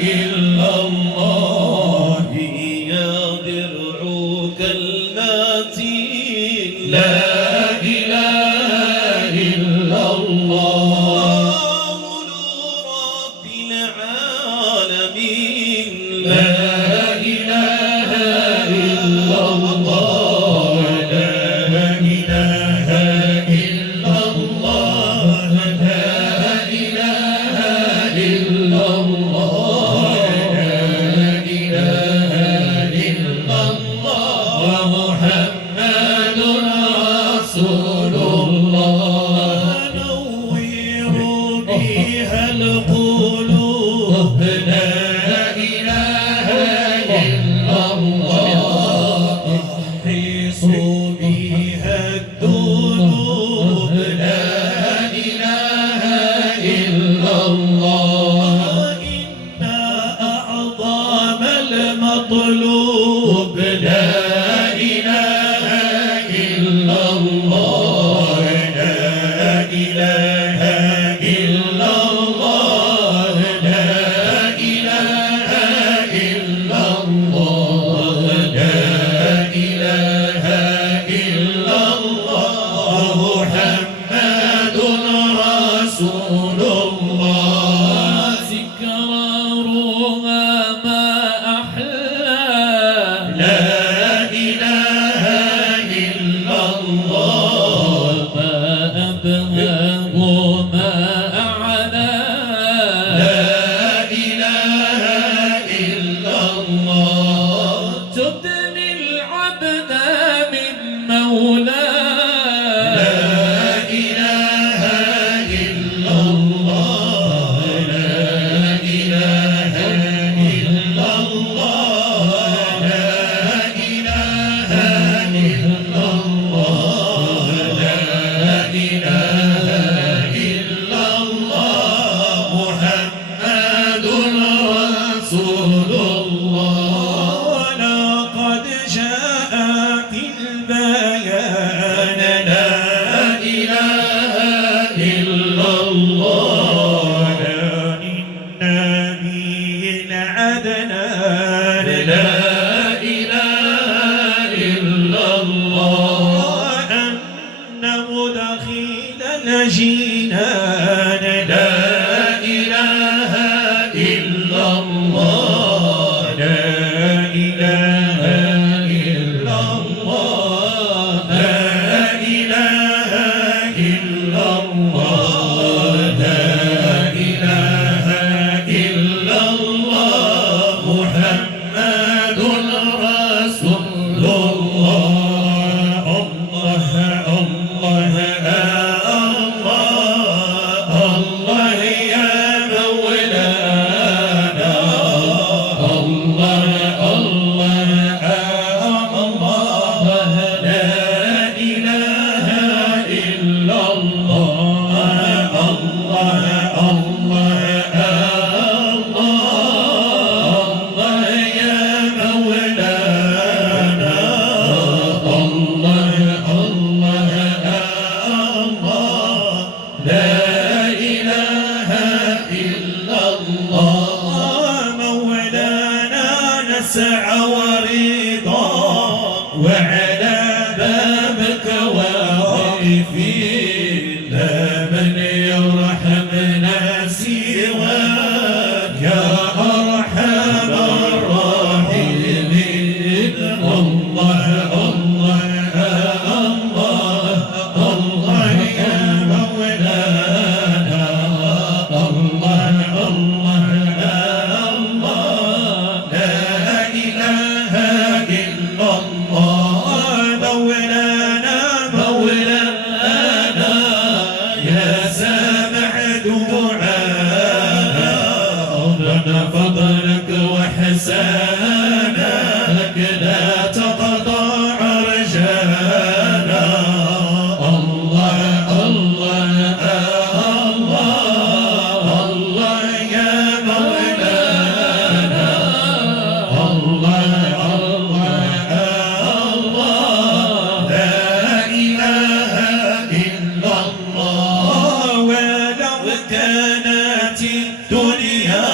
إلا الله هي درع كالمتين لا إله إلا الله نور رب العالمين لا إله إلا الله لا إله إلا الله لا إله إلا الله لا إله إلا الله ومحمد رسول الله نور بها القلوب لا إله إلا الله احرص بها الذنوب لا إله إلا الله إن أعظم المطلوب لا إله إلا الله لا إله إلا الله لا إله إلا الله لا إله إلا الله محمد رسول الله ذكرارها ما أحلى لا إله إلا الله ما أبهاه ما أعلى لا إله إلا الله تبني العبد من مولاه لا إله إلا الله لا إله إلا الله لا إله إلا الله لا إله إلا الله محمد رسول الله لقد جاء في البيان لا إله إلا الله للنبي العدنان لا إله إلا الله أن مدخل الجنان لا إله إلا الله لا إله إلا الله لا إله إلا الله لا إله إلا الله محمد رسول الله الله الله الله يا مولانا الله الله الله لا إله إلا الله الله الله الله يا مولانا الله الله الله لا إله إلا الله مولانا نسعى ورضا وعلى بابك واقفين لا من يرحمنا سواك يا أرحم الراحمين الله الله الله الله يا مولانا الله الله الله لا إله إلا الله مولانا مولانا يا سامع دعانا ربنا فضلك وحسانك لا تقطع رجانا الله الله الله الله يا مولانا الله الله الله لا إله إلا الله ولو كانت الدنيا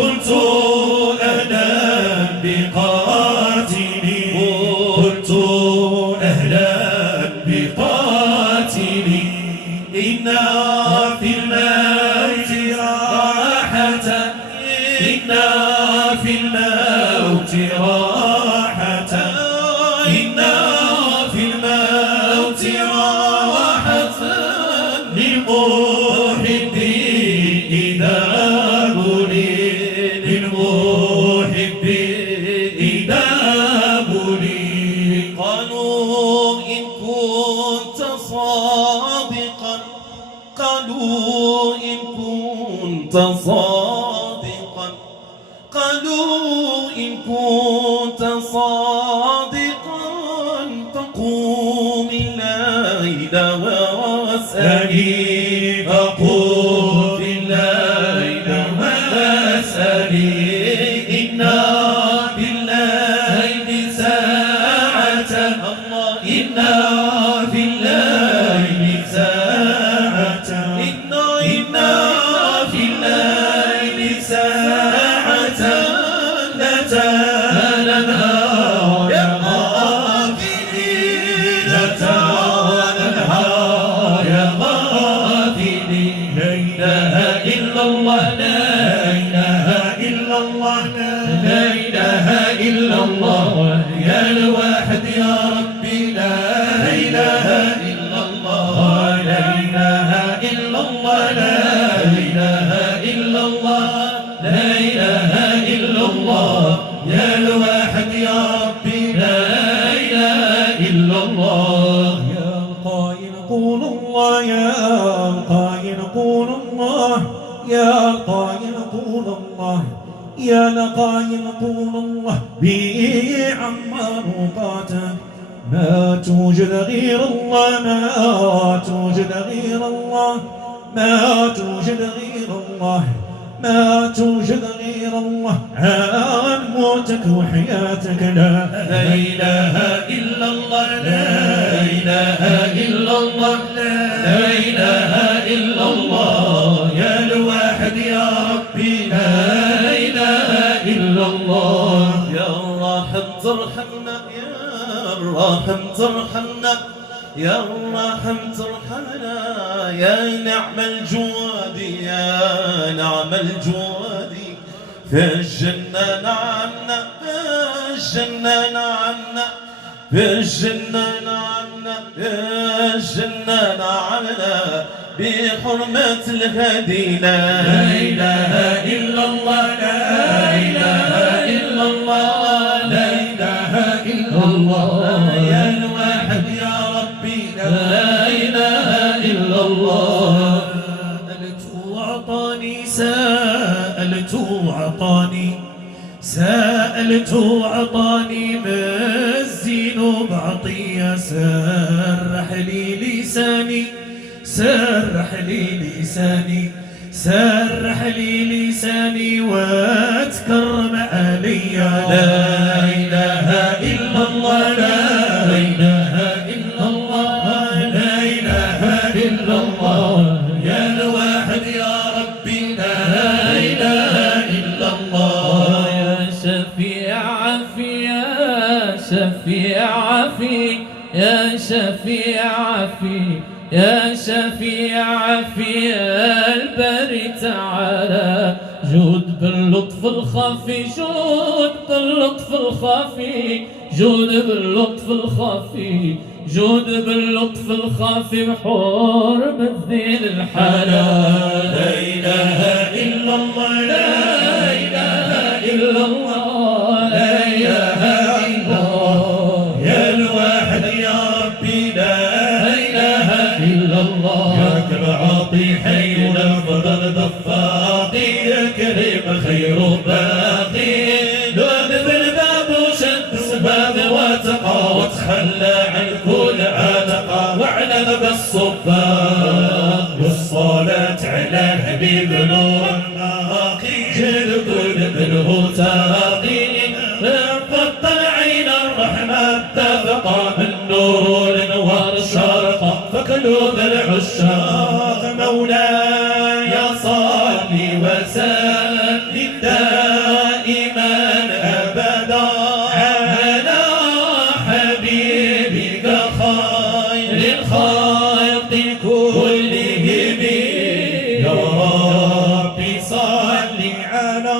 قلت أنا بقاء كنت صادقا قالوا إن كنت صادقا فقوم الليل واسألي فقوم الليل واسألي إنا بالليل ساعة إنا بالليل ساعة إنا في الليل ساعة لا تنهى يا غافلين لا تنهى يا غافلين لا إله إلا الله لا إله إلا الله لا إله إلا الله يا الواحد يا ربي لا إله إلا الله لا إله إلا الله لا إله إلا الله لا إله إلا الله يا الواحد يا ربي لا إله إلا الله يا القائل قول الله يا القائل قول الله يا القائل قول الله يا القائل قول الله به عما نقاتل ما توجد غير الله ما توجد غير الله ما توجد غير الله ما توجد غير الله عن موتك وحياتك لا إله إلا الله لا إله إلا الله لا إله إلا الله يا الواحد يا ربي لا إله إلا الله يا الراحم ترحمنا يا الراحم ترحمنا يا الراحم ترحمنا يا نعم الجواد يا نعم الجواد في الجنة نعمنا في الجنة نعمنا في الجنة نعمنا في الجنة نعمنا بحرمة الهدي لا إله إلا الله لا إله إلا الله لا إله إلا الله يا الواحد يا ربي لا إله إلا الله سألت وأعطاني سألت وأعطاني سألت وأعطاني مزين بعطية سرح لي لساني سرح لي لساني سرح لي لساني واتكرم علي لا إله إلا الله لا إله إلا الله لا إله إلا الله يا الواحد يا ربي لا إله إلا الله يا شفيع عافي يا شفيع عافي يا شفيع عافي يا شفيع عافي الباري تعالى جود باللطف الخفي جود باللطف الخفي جود باللطف الخفي جود باللطف الخفي بحرمة ذي الحلال لا إله إلا الله لا إله إلا الله لا إله إلا الله يا الواحد يا ربي لا إله إلا الله يا كالعاطي حي الأفضل ضفاقي يا كريم خير باقي لوذ بالباب وشد سباب واتقى وتخلى عن كل عاتقى واعلم بالصباح والصلاة على الحبيب نور الناقي جل كل منه تاقي فضل عين الرحمن اتفق من نور الانوار الشرق فقلوب العشاق مولاي صلي وسلم دائما ابدا على حبيبك خير الخلق كلهم يا ربي صل على